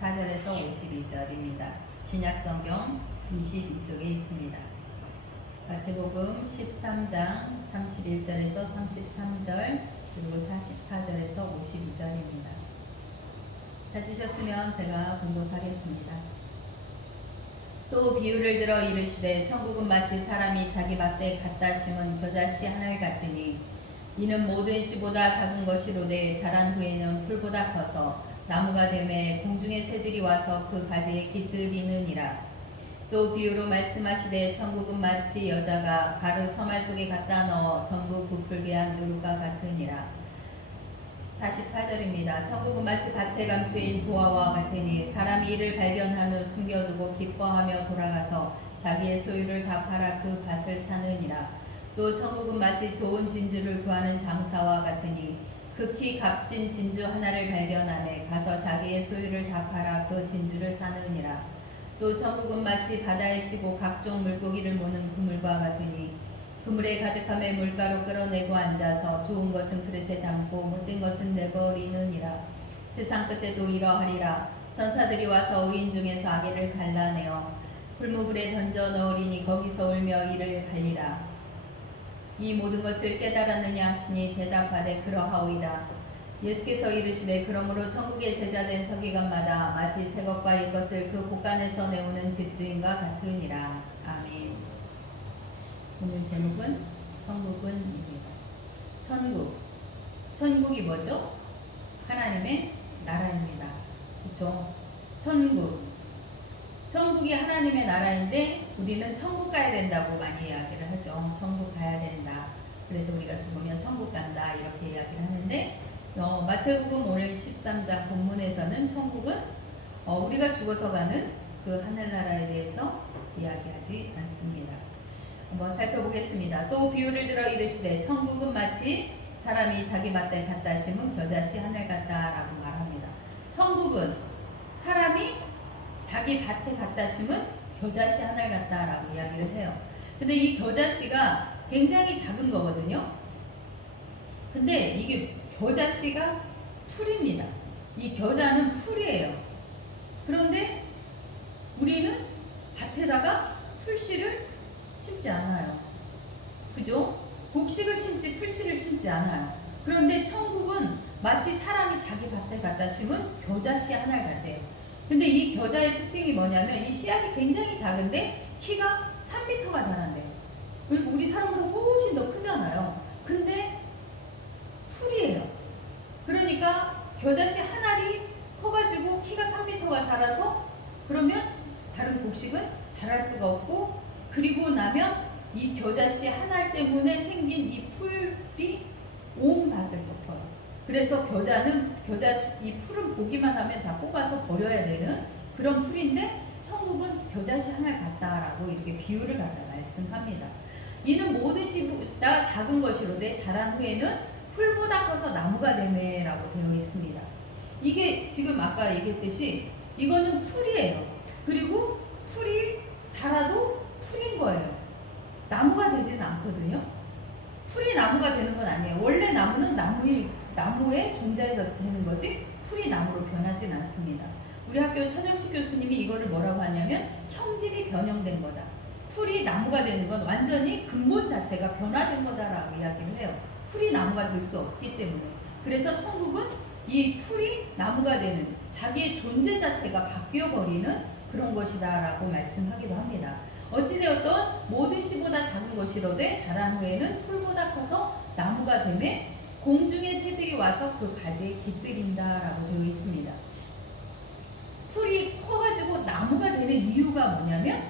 44절에서 52절입니다. 신약성경 22쪽에 있습니다. 마태복음 13장 31절에서 33절 그리고 44절에서 52절입니다. 찾으셨으면 제가 봉독하겠습니다. 또 비유를 들어 이르시되 천국은 마치 사람이 자기 밭에 갖다 심은 겨자씨 하나를 같으니 이는 모든 씨보다 작은 것이로되 자란 후에는 풀보다 커서 나무가 되매 공중의 새들이 와서 그 가지에 깃들이느니라. 또 비유로 말씀하시되 천국은 마치 여자가 가루 서말 속에 갖다 넣어 전부 부풀게 한 누룩과 같으니라. 44절입니다. 천국은 마치 밭에 감추인 보화와 같으니 사람이 이를 발견한 후 숨겨두고 기뻐하며 돌아가서 자기의 소유를 다 팔아 그 밭을 사느니라. 또 천국은 마치 좋은 진주를 구하는 장사와 같으니 극히 값진 진주 하나를 발견하매 가서 자기의 소유를 다 팔아 그 진주를 사느니라. 또 천국은 마치 바다에 치고 각종 물고기를 모는 그물과 같으니 그물에 가득함에 물가로 끌어내고 앉아서 좋은 것은 그릇에 담고 못된 것은 내버리느니라. 세상 끝에도 이러하리라. 천사들이 와서 의인 중에서 악인을 갈라내어 풀무불에 던져 넣으리니 거기서 울며 이를 갈리라. 이 모든 것을 깨달았느냐 하시니 대답하되 그러하오이다. 예수께서 이르시되 그러므로 천국의 제자된 서기관마다 마치 새 것과 일 것을 그 곳간에서 내오는 집주인과 같으니라. 아멘. 오늘 제목은 천국은입니다. 천국이 뭐죠? 하나님의 나라입니다. 그렇죠? 천국이 하나님의 나라인데 우리는 천국 가야 된다고 많이 이야기를 하죠. 천국 가야 된다. 그래서 우리가 죽으면 천국 간다 이렇게 이야기를 하는데 마태복음 오늘 13장 본문에서는 천국은 우리가 죽어서 가는 그 하늘나라에 대해서 이야기하지 않습니다. 한번 살펴보겠습니다. 또 비유를 들어 이르시되 천국은 마치 사람이 자기 밭에 갖다 심은 겨자씨 하늘 같다라고 말합니다. 천국은 사람이 자기 밭에 갖다 심은 겨자씨 하늘 같다라고 이야기를 해요. 근데 이 겨자씨가 굉장히 작은 거거든요. 근데 이게 겨자씨가 풀입니다. 이 겨자는 풀이에요. 그런데 우리는 밭에다가 풀씨를 심지 않아요. 그죠? 곡식을 심지 풀씨를 심지 않아요. 그런데 천국은 마치 사람이 자기 밭에 갖다 심은 겨자씨 하늘 같아요. 근데 이 겨자의 특징이 뭐냐면 이 씨앗이 굉장히 작은데 키가 3m가 자란대요. 그리고 우리 사람보다 훨씬 더 크잖아요. 근데 풀이에요. 그러니까 겨자씨 한 알이 커가지고 키가 3m가 자라서 그러면 다른 곡식은 자랄 수가 없고 그리고 나면 이 겨자씨 한 알 때문에 생긴 이 풀이 온 밭을 덮어요. 그래서 이 풀은 보기만 하면 다 뽑아서 버려야 되는 그런 풀인데 천국은 겨자씨 한 알 같다라고 이렇게 비유를 갖다 말씀합니다. 이는 모든 씨보다 작은 것이로되 자란 후에는 풀보다 커서 나무가 되매라고 되어 있습니다. 이게 지금 아까 얘기했듯이 이거는 풀이에요. 그리고 풀이 자라도 풀인 거예요. 나무가 되지는 않거든요. 풀이 나무가 되는 건 아니에요. 원래 나무는 나무의 존재에서 되는 거지 풀이 나무로 변하진 않습니다. 우리 학교 차정식 교수님이 이거를 뭐라고 하냐면 형질이 변형된 거다. 풀이 나무가 되는 건 완전히 근본 자체가 변화된 거다라고 이야기를 해요. 풀이 나무가 될 수 없기 때문에. 그래서 천국은 이 풀이 나무가 되는 자기의 존재 자체가 바뀌어버리는 그런 것이다라고 말씀하기도 합니다. 어찌되었던 모든 씨보다 작은 것이로되 자란 후에는 풀보다 커서 나무가 되매 공중의 새들이 와서 그 가지에 깃들인다라고 되어 있습니다. 풀이 커가지고 나무가 되는 이유가 뭐냐면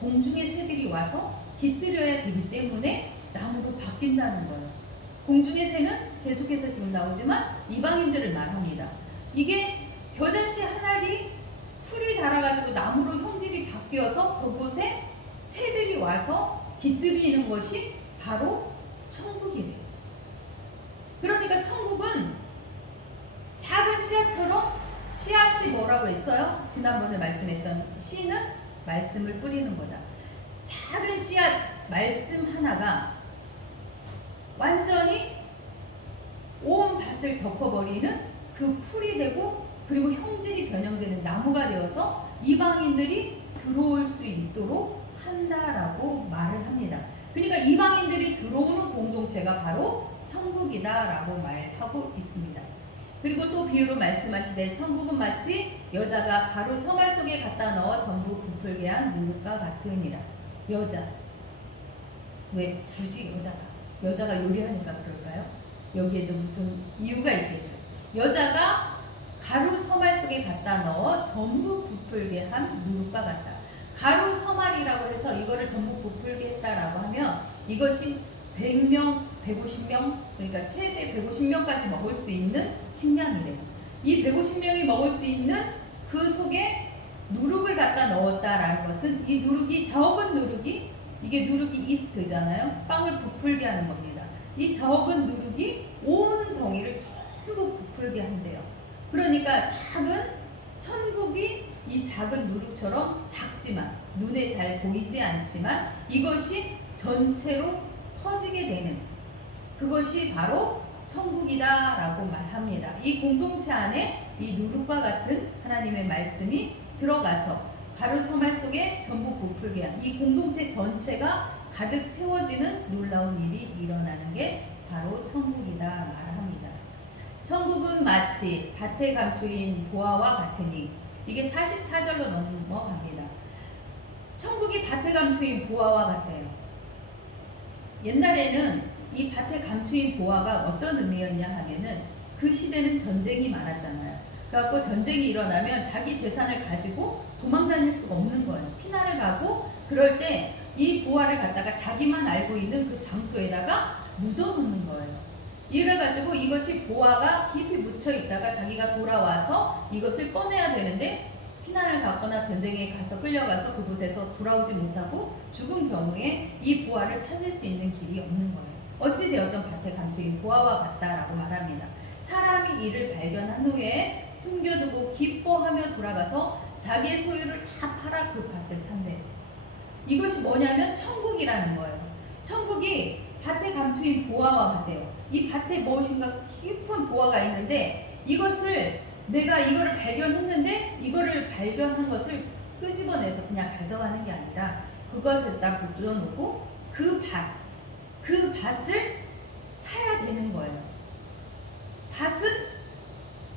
공중의 새들이 와서 깃들여야 되기 때문에 나무로 바뀐다는 거예요. 공중의 새는 계속해서 지금 나오지만 이방인들을 말합니다. 이게 겨자씨 한 알이 풀이 자라가지고 나무로 형질이 바뀌어서 그곳에 새들이 와서 깃들이는 것이 바로 천국이래요. 그러니까 천국은 작은 씨앗처럼 씨앗이 뭐라고 했어요? 지난번에 말씀했던 씨는 말씀을 뿌리는 거다. 작은 씨앗 말씀 하나가 완전히 온 밭을 덮어버리는 그 풀이 되고 그리고 형질이 변형되는 나무가 되어서 이방인들이 들어올 수 있도록 한다라고 말을 합니다. 그러니까 이방인들이 들어오는 공동체가 바로 천국이다라고 말하고 있습니다. 그리고 또 비유로 말씀하시되 천국은 마치 여자가 가루 서말 속에 갖다 넣어 전부 부풀게 한 누룩과 같으니라. 여자. 왜 굳이 여자가 요리하니까 그럴까요? 여기에도 무슨 이유가 있겠죠. 여자가 가루 서말 속에 갖다 넣어 전부 부풀게 한 누룩과 같다. 가루 서말이라고 해서 이거를 전부 부풀게 했다라고 하면 이것이 100명, 150명, 그러니까 최대 150명까지 먹을 수 있는 식량이래요. 이 150명이 먹을 수 있는 그 속에 누룩을 갖다 넣었다라는 것은 이 누룩이, 적은 누룩이, 이게 누룩이 이스트잖아요. 빵을 부풀게 하는 겁니다. 이 적은 누룩이 온 덩이를 전부 부풀게 한대요. 그러니까 천국이 이 작은 누룩처럼 작지만 눈에 잘 보이지 않지만 이것이 전체로 퍼지게 되는 그것이 바로 천국이다라고 말합니다. 이 공동체 안에 이 누룩과 같은 하나님의 말씀이 들어가서 가루 서말 속에 전부 부풀게 한 이 공동체 전체가 가득 채워지는 놀라운 일이 일어나는 게 바로 천국이다 말합니다. 천국은 마치 밭에 감추인 보화와 같으니 이게 44절로 넘어갑니다. 천국이 밭에 감추인 보화와 같아요. 옛날에는 이 밭에 감추인 보화가 어떤 의미였냐 하면은 그 시대는 전쟁이 많았잖아요. 그래갖고 전쟁이 일어나면 자기 재산을 가지고 도망 다닐 수가 없는 거예요. 피난을 가고 그럴 때 이 보화를 갖다가 자기만 알고 있는 그 장소에다가 묻어놓는 거예요. 이래가지고 이것이 보화가 깊이 묻혀 있다가 자기가 돌아와서 이것을 꺼내야 되는데 피난을 갔거나 전쟁에 가서 끌려가서 그곳에 더 돌아오지 못하고 죽은 경우에 이 보화를 찾을 수 있는 길이 없는 거예요. 어찌되었던 밭에 감추인 보화와 같다라고 말합니다. 사람이 이를 발견한 후에 숨겨두고 기뻐하며 돌아가서 자기의 소유를 다 팔아 그 밭을 산대요. 이것이 뭐냐면 천국이라는 거예요. 천국이 밭에 감추인 보화와 같아요. 이 밭에 무엇인가 깊은 보화가 있는데 내가 이거를 발견했는데 이거를 발견한 것을 끄집어내서 그냥 가져가는 게 아니라 그것에다 묻어놓고 그 밭을 사야 되는 거예요. 밭은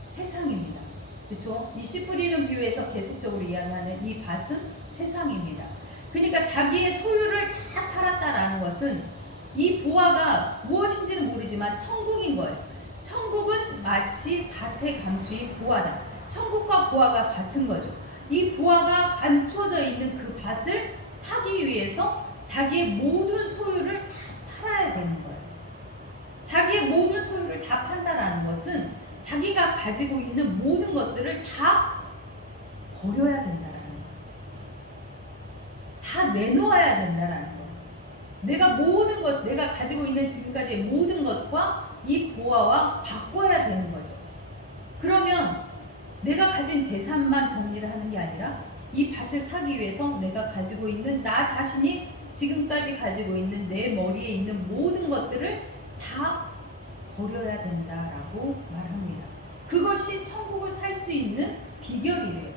세상입니다. 그렇죠? 이 씨 뿌리는 비유에서 계속적으로 이야기하는 이 밭은 세상입니다. 그러니까 자기의 소유를 다 팔았다라는 것은 이 보화가 무엇인지는 모르지만 천국인 거예요. 천국은 마치 밭에 감추인 보화다. 천국과 보화가 같은 거죠. 이 보화가 감추어져 있는 그 밭을 사기 위해서 자기의 모든 소유를 다 팔아야 되는 거예요. 자기의 모든 소유를 다 판다라는 것은 자기가 가지고 있는 모든 것들을 다 버려야 된다라는 거예요. 다 내놓아야 된다라는 거예요. 내가 가지고 있는 지금까지의 모든 것과 이 보화와 바꿔야 되는 거죠. 그러면 내가 가진 재산만 정리를 하는 게 아니라 이 밭을 사기 위해서 내가 가지고 있는 나 자신이 지금까지 가지고 있는 내 머리에 있는 모든 것들을 다 버려야 된다라고 말합니다. 그것이 천국을 살 수 있는 비결이래요.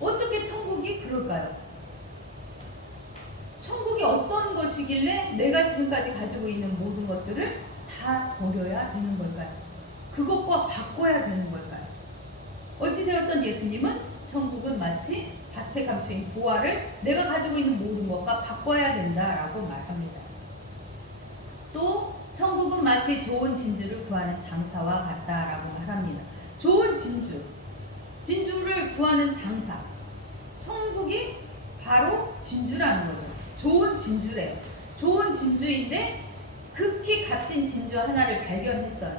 어떻게 천국이 그럴까요? 천국이 어떤 것이길래 내가 지금까지 가지고 있는 모든 것들을 다 버려야 되는 걸까요? 그것과 바꿔야 되는 걸까요? 어찌되었던 예수님은 천국은 마치 밭에 감추인 보화를 내가 가지고 있는 모든 것과 바꿔야 된다라고 말합니다. 또 천국은 마치 좋은 진주를 구하는 장사와 같다라고 말합니다. 좋은 진주를 구하는 장사. 천국이 바로 진주라는 거죠. 좋은 진주래요. 좋은 진주인데 극히 값진 진주 하나를 발견했어요.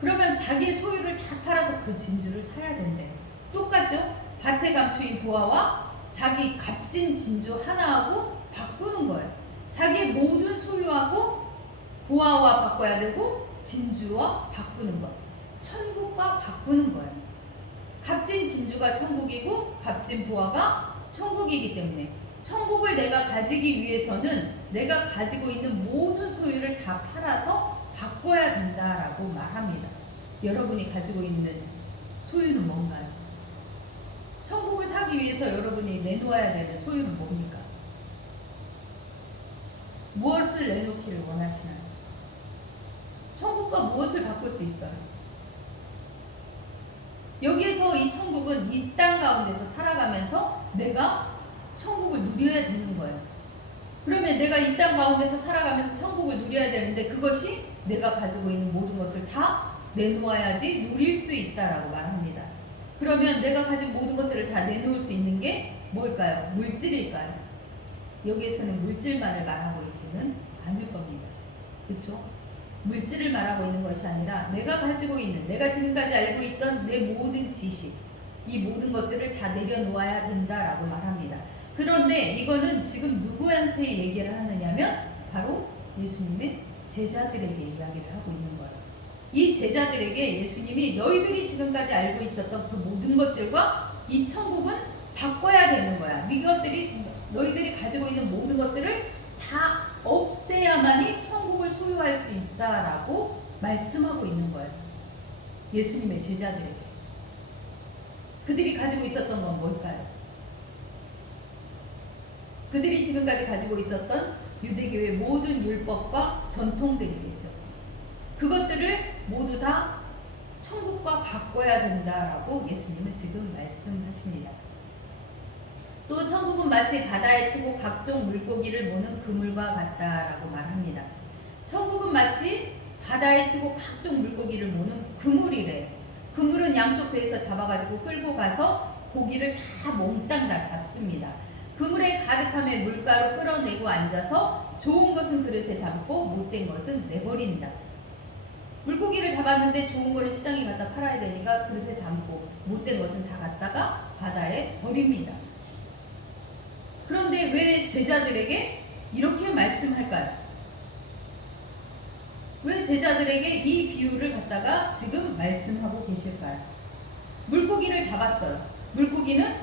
그러면 자기의 소유를 다 팔아서 그 진주를 사야 된대요. 똑같죠? 밭에 감추인 보화와 자기 값진 진주 하나하고 바꾸는 거예요. 자기의 모든 소유하고 보화와 바꿔야 되고 진주와 바꾸는 거. 천국과 바꾸는 거예요. 값진 진주가 천국이고 값진 보화가 천국이기 때문에 천국을 내가 가지기 위해서는 내가 가지고 있는 모든 소유를 다 팔아서 바꿔야 된다라고 말합니다. 여러분이 가지고 있는 소유는 뭔가요? 천국을 사기 위해서 여러분이 내놓아야 되는 소유는 뭡니까? 무엇을 내놓기를 원하시나요? 천국과 무엇을 바꿀 수 있어요? 여기에서 이 천국은 이 땅 가운데서 살아가면서 내가 천국을 누려야 되는 거예요. 그러면 내가 이 땅 가운데서 살아가면서 천국을 누려야 되는데 그것이 내가 가지고 있는 모든 것을 다 내놓아야지 누릴 수 있다라고 말합니다. 그러면 내가 가진 모든 것들을 다 내놓을 수 있는 게 뭘까요? 물질일까요? 여기에서는 물질만을 말하고 있지는 않을 겁니다. 그렇죠? 물질을 말하고 있는 것이 아니라 내가 가지고 있는, 내가 지금까지 알고 있던 내 모든 지식, 이 모든 것들을 다 내려놓아야 된다라고 말합니다. 그런데 이거는 지금 누구한테 얘기를 하느냐면 바로 예수님의 제자들에게 이야기를 하고 있는 거예요. 이 제자들에게 예수님이 너희들이 지금까지 알고 있었던 그 모든 것들과 이 천국은 바꿔야 되는 거야. 너희들이 가지고 있는 모든 것들을 다 없애야만이 천국을 소유할 수 있다라고 말씀하고 있는 거예요. 예수님의 제자들에게. 그들이 가지고 있었던 건 뭘까요? 그들이 지금까지 가지고 있었던 유대교의 모든 율법과 전통들이겠죠. 그것들을 모두 다 천국과 바꿔야 된다라고 예수님은 지금 말씀하십니다. 또 천국은 마치 바다에 치고 각종 물고기를 모는 그물과 같다라고 말합니다. 천국은 마치 바다에 치고 각종 물고기를 모는 그물이래. 그물은 양쪽 배에서 잡아가지고 끌고 가서 고기를 다 몽땅 다 잡습니다. 그물에 가득함에 물가로 끌어내고 앉아서 좋은 것은 그릇에 담고 못된 것은 내버린다. 물고기를 잡았는데 좋은 거를 시장에 갖다 팔아야 되니까 그릇에 담고 못된 것은 다 갖다가 바다에 버립니다. 그런데 왜 제자들에게 이렇게 말씀할까요? 왜 제자들에게 이 비유를 갖다가 지금 말씀하고 계실까요? 물고기를 잡았어요. 물고기는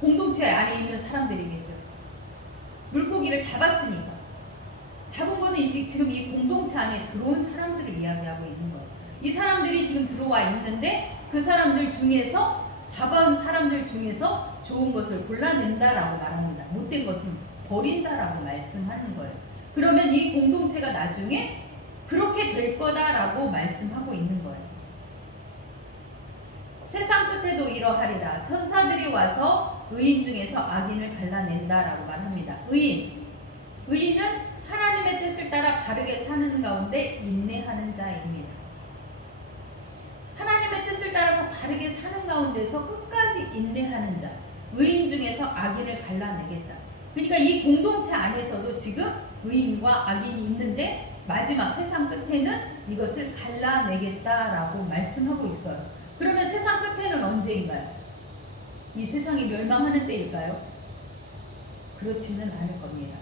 공동체 안에 있는 사람들이겠죠. 물고기를 잡았으니까. 잡은 거는 지금 이 공동체 안에 들어온 사람들을 이야기하고 있는 거예요. 이 사람들이 지금 들어와 있는데 그 사람들 중에서 잡아온 사람들 중에서 좋은 것을 골라낸다라고 말합니다. 못된 것은 버린다라고 말씀하는 거예요. 그러면 이 공동체가 나중에 그렇게 될 거다라고 말씀하고 있는 거예요. 세상 끝에도 이러하리라. 천사들이 와서 의인 중에서 악인을 갈라낸다라고 말합니다. 의인은 하나님의 뜻을 따라 바르게 사는 가운데 인내하는 자입니다. 하나님의 뜻을 따라서 바르게 사는 가운데서 끝까지 인내하는 자, 의인 중에서 악인을 갈라내겠다. 그러니까 이 공동체 안에서도 지금 의인과 악인이 있는데 마지막 세상 끝에는 이것을 갈라내겠다라고 말씀하고 있어요. 그러면 세상 끝에는 언제인가요? 이 세상이 멸망하는 때일까요? 그렇지는 않을 겁니다.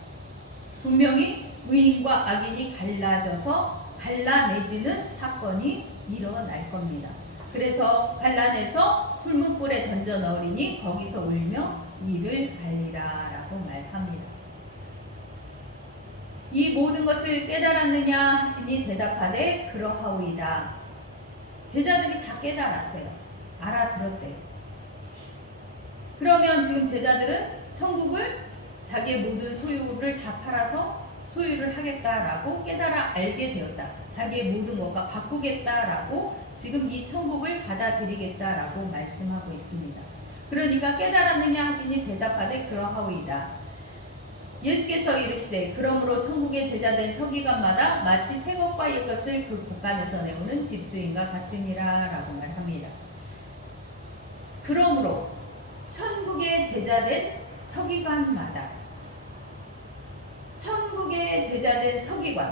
분명히 의인과 악인이 갈라내지는 사건이 일어날 겁니다. 그래서 갈라내서 풀무불에 던져 넣으리니 거기서 울며 이를 갈리라 라고 말합니다. 이 모든 것을 깨달았느냐 하시니 대답하되 그러하오이다. 제자들이 다 깨달았대요. 알아들었대요. 그러면 지금 제자들은 천국을 자기의 모든 소유를 다 팔아서 소유를 하겠다라고 깨달아 알게 되었다. 자기의 모든 것과 바꾸겠다라고 지금 이 천국을 받아들이겠다라고 말씀하고 있습니다. 그러니까 깨달았느냐 하시니 대답하되 그러하오이다. 예수께서 이르시되 그러므로 천국의 제자된 서기관마다 마치 새 것과 옛 것을 그 곳간에서 내오는 집주인과 같으니라 라고 말합니다. 그러므로 천국의 제자된 서기관마다, 천국의 제자된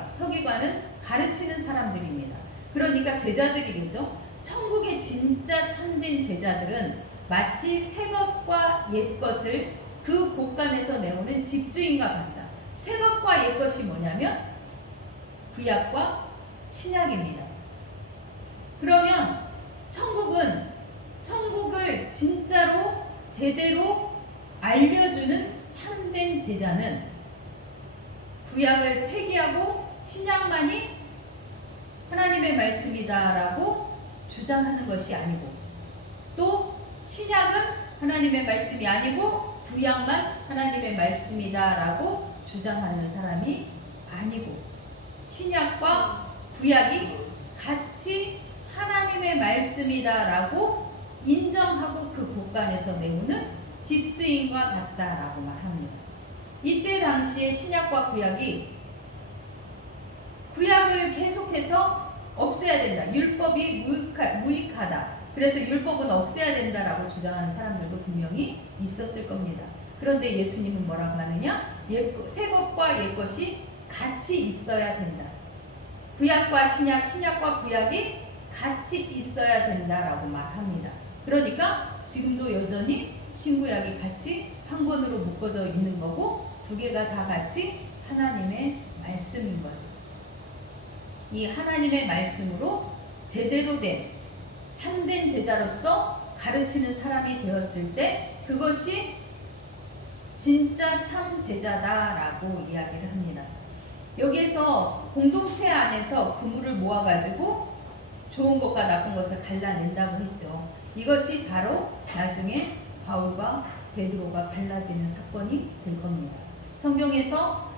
서기관은 가르치는 사람들입니다. 그러니까 제자들이겠죠. 천국의 진짜 참된 제자들은 마치 새 것과 옛 것을 그 곳간에서 내오는 집주인과 같다. 새 것과 옛 것이 뭐냐면 구약과 신약입니다. 그러면 천국을 진짜로 제대로 알려주는 참된 제자는 구약을 폐기하고 신약만이 하나님의 말씀이다라고 주장하는 것이 아니고, 또 신약은 하나님의 말씀이 아니고 구약만 하나님의 말씀이다라고 주장하는 사람이 아니고, 신약과 구약이 같이 하나님의 말씀이다라고 인정하고 그 곳간에서 메우는 집주인과 같다라고 말합니다. 이때 당시에 신약과 구약이 구약을 계속해서 없애야 된다. 율법이 무익하다. 그래서 율법은 없애야 된다라고 주장하는 사람들도 분명히 있었을 겁니다. 그런데 예수님은 뭐라고 하느냐? 새 것과 옛 것이 같이 있어야 된다. 구약과 신약, 신약과 구약이 같이 있어야 된다라고 말합니다. 그러니까 지금도 여전히 신구약이 같이 한 권으로 묶어져 있는 거고, 두 개가 다 같이 하나님의 말씀인 거죠. 이 하나님의 말씀으로 제대로 된 참된 제자로서 가르치는 사람이 되었을 때 그것이 진짜 참 제자다라고 이야기를 합니다. 여기에서 공동체 안에서 그물을 모아가지고 좋은 것과 나쁜 것을 갈라낸다고 했죠. 이것이 바로 나중에 바울과 베드로가 갈라지는 사건이 될 겁니다. 성경에서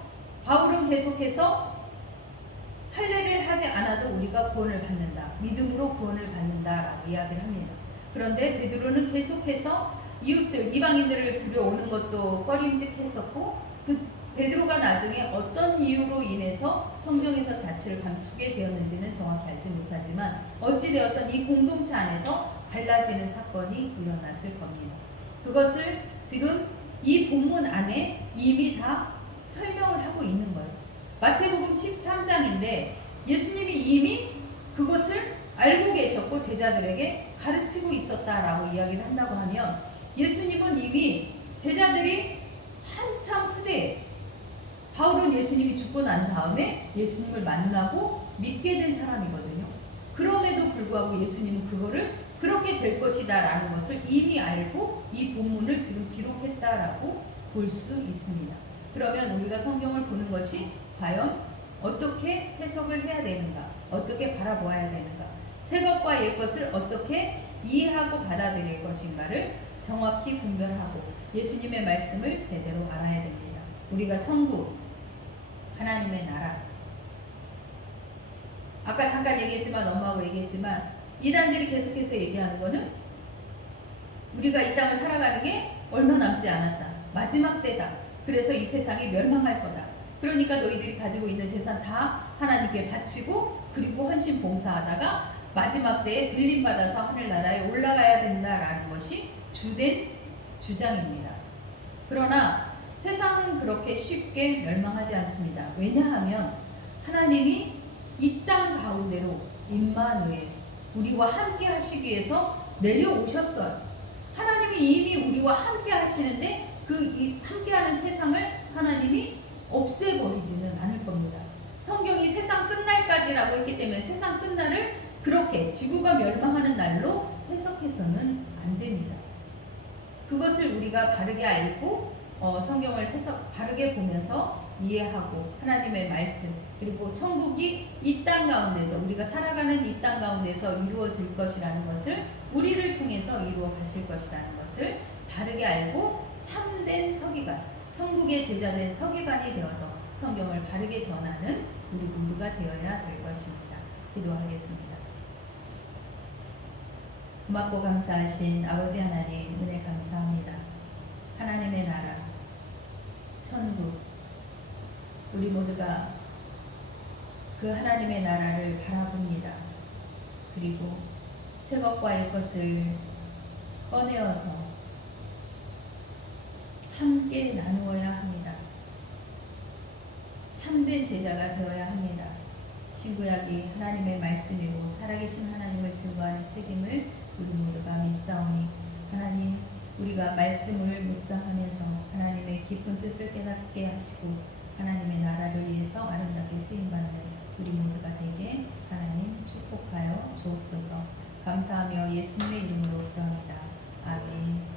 바울은 계속해서 할례를 하지 않아도 우리가 구원을 받는다, 믿음으로 구원을 받는다라고 이야기를 합니다. 그런데 베드로는 계속해서 이웃들, 이방인들을 들여오는 것도 꺼림직했었고, 그 베드로가 나중에 어떤 이유로 인해서 성경에서 자취를 감추게 되었는지는 정확히 알지 못하지만 어찌되었던 이 공동체 안에서 갈라지는 사건이 일어났을 겁니다. 그것을 지금 이 본문 안에 이미 다 설명을 하고 있는 거예요. 마태복음 13장인데 예수님이 이미 그것을 알고 계셨고 제자들에게 가르치고 있었다라고 이야기를 한다고 하면, 예수님은 이미 제자들이 한참 후대에, 바울은 예수님이 죽고 난 다음에 예수님을 만나고 믿게 된 사람이거든요. 그럼에도 불구하고 예수님은 그거를 그렇게 될 것이다 라는 것을 이미 알고 이 본문을 지금 기록했다라고 볼 수 있습니다. 그러면 우리가 성경을 보는 것이 과연 어떻게 해석을 해야 되는가, 어떻게 바라보아야 되는가, 새 것과 옛 것을 어떻게 이해하고 받아들일 것인가를 정확히 분별하고 예수님의 말씀을 제대로 알아야 됩니다. 우리가 천국, 하나님의 나라, 아까 잠깐 얘기했지만, 엄마하고 얘기했지만, 이단들이 계속해서 얘기하는 거는 우리가 이 땅을 살아가는 게 얼마 남지 않았다, 마지막 때다, 그래서 이 세상이 멸망할 거다, 그러니까 너희들이 가지고 있는 재산 다 하나님께 바치고 그리고 헌신 봉사하다가 마지막 때에 들림받아서 하늘나라에 올라가야 된다라는 것이 주된 주장입니다. 그러나 세상은 그렇게 쉽게 멸망하지 않습니다. 왜냐하면 하나님이 이 땅 가운데로 임마누엘, 우리와 함께 하시기 위해서 내려오셨어요. 하나님이 이미 우리와 함께 하시는데 그 함께하는 세상을 하나님이 없애버리지는 않을 겁니다. 성경이 세상 끝날까지라고 했기 때문에 세상 끝날을 그렇게 지구가 멸망하는 날로 해석해서는 안 됩니다. 그것을 우리가 바르게 알고 성경을 바르게 보면서 이해하고 하나님의 말씀, 그리고 천국이 이 땅 가운데서, 우리가 살아가는 이 땅 가운데서 이루어질 것이라는 것을, 우리를 통해서 이루어 가실 것이라는 것을 바르게 알고 참된 서기관, 천국의 제자된 서기관이 되어서 성경을 바르게 전하는 우리 모두가 되어야 될 것입니다. 기도하겠습니다. 고맙고 감사하신 아버지 하나님, 은혜 감사합니다. 하나님의 나라, 천국, 우리 모두가 그 하나님의 나라를 바라봅니다. 그리고 새 것과 옛 것을 꺼내어서 함께 나누어야 합니다. 참된 제자가 되어야 합니다. 신구약이 하나님의 말씀이고 살아계신 하나님을 증거하는 책임을 우리 모두가 믿사오니, 하나님, 우리가 말씀을 묵상하면서 하나님의 깊은 뜻을 깨닫게 하시고 하나님의 나라를 위해서 아름답게 쓰임받는 우리 모두가 되게 하나님 축복하여 주옵소서. 감사하며 예수님의 이름으로 기도합니다. 아멘.